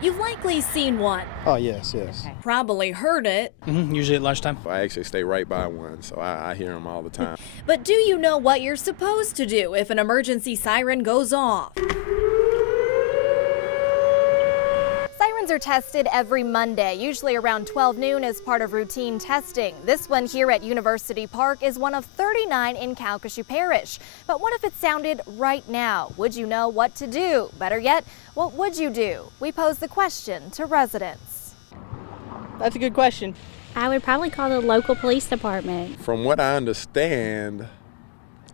You've likely seen one. Oh, yes, yes. Okay. Probably heard it. Usually at lunchtime. I actually stay right by one, so I hear them all the time. But do you know what you're supposed to do if an emergency siren goes off? Sirens are tested every Monday, usually around 12 noon as part of routine testing. This one here at University Park is one of 39 in Calcasieu Parish. But what if it sounded right now? Would you know what to do? Better yet, what would you do? We pose the question to residents. That's a good question. I would probably call the local police department. From what I understand,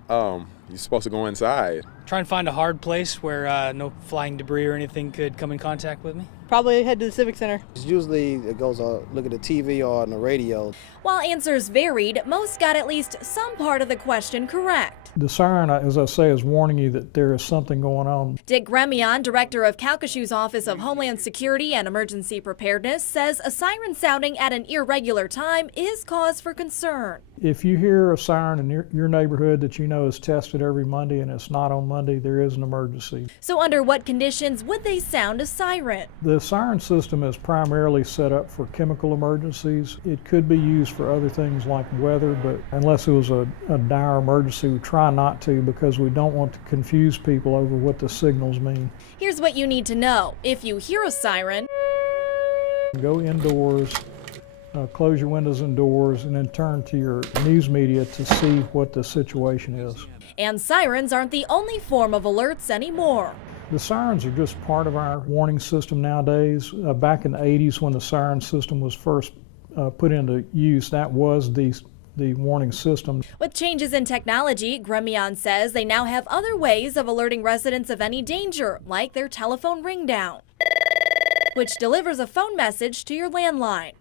you're supposed to go inside. Try and find a hard place where no flying debris or anything could come in contact with me. Probably head to the Civic Center. Usually it goes look at the TV or on the radio. While answers varied, most got at least some part of the question correct. The siren, as I say, is warning you that there is something going on. Dick Gremion, director of Calcasieu's Office of Homeland Security and Emergency Preparedness, says a siren sounding at an irregular time is cause for concern. If you hear a siren in your neighborhood that you know is tested every Monday and it's not on Monday, there is an emergency. So under what conditions would they sound a siren? The siren system is primarily set up for chemical emergencies. It could be used for other things like weather, but unless it was a dire emergency, we try not to because we don't want to confuse people over what the signals mean. Here's what you need to know. If you hear a siren, go indoors, close your windows and doors, and then turn to your news media to see what the situation is. And sirens aren't the only form of alerts anymore. The sirens are just part of our warning system nowadays. Back in the 80s when the siren system was first put into use, that was the warning system. With changes in technology, Gremion says they now have other ways of alerting residents of any danger, like their telephone ring down, which delivers a phone message to your landline.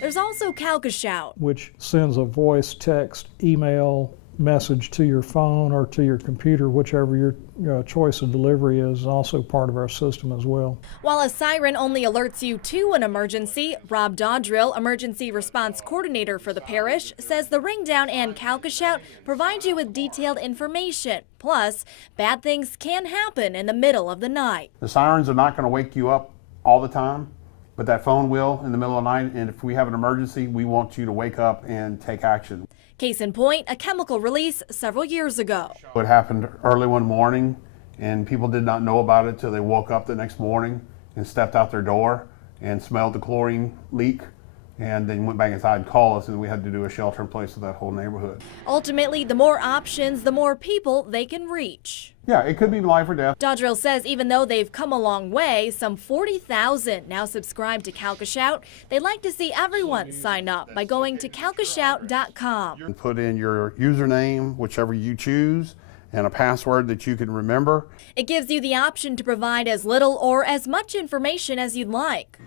There's also Calcasieu, which sends a voice, text, email message to your phone or to your computer, whichever your choice of delivery is, also part of our system as well. While a siren only alerts you to an emergency, Rob Dodrill, Emergency Response Coordinator for the parish, says the ring down and Calcasieu provide you with detailed information. Plus, bad things can happen in the middle of the night. The sirens are not going to wake you up all the time, but that phone will in the middle of the night, and if we have an emergency, we want you to wake up and take action. Case in point, a chemical release several years ago. It happened early one morning, and people did not know about it till they woke up the next morning and stepped out their door and smelled the chlorine leak, and then went back inside and called us, and we had to do a shelter in place of that whole neighborhood. Ultimately, the more options, the more people they can reach. Yeah, it could be life or death. Dodrill says even though they've come a long way, some 40,000 now subscribe to Calcasieu. They'd like to see everyone sign up by going to calcasieu.com. Put in your username, whichever you choose, and a password that you can remember. It gives you the option to provide as little or as much information as you'd like.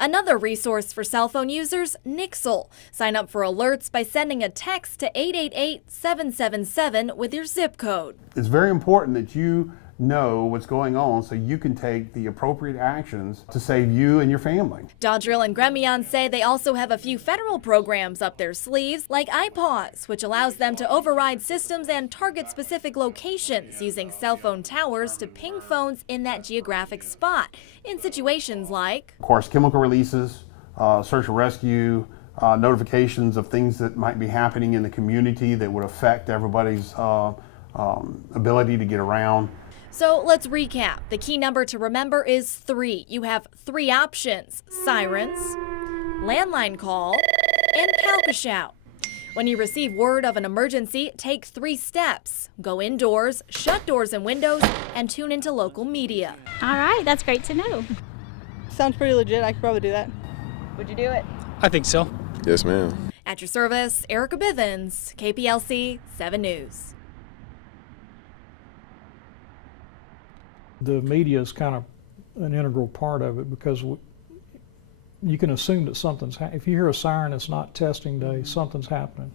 Another resource for cell phone users, Nixle. Sign up for alerts by sending a text to 888-777 with your zip code. It's very important that you know what's going on so you can take the appropriate actions to save you and your family. Dodrill and Gremion say they also have a few federal programs up their sleeves, like iPause, which allows them to override systems and target specific locations using cell phone towers to ping phones in that geographic spot in situations like, of course, chemical releases, search and rescue, notifications of things that might be happening in the community that would affect everybody's ability to get around. So let's recap. The key number to remember is 3. You have 3 options: sirens, landline call, and Calcasieu. When you receive word of an emergency, take 3 steps. Go indoors, shut doors and windows, and tune into local media. All right, that's great to know. Sounds pretty legit. I could probably do that. Would you do it? I think so. Yes, ma'am. At your service, Erica Bivens, KPLC 7 News. The media is kind of an integral part of it because you can assume that if you hear a siren, it's not testing day, something's happening.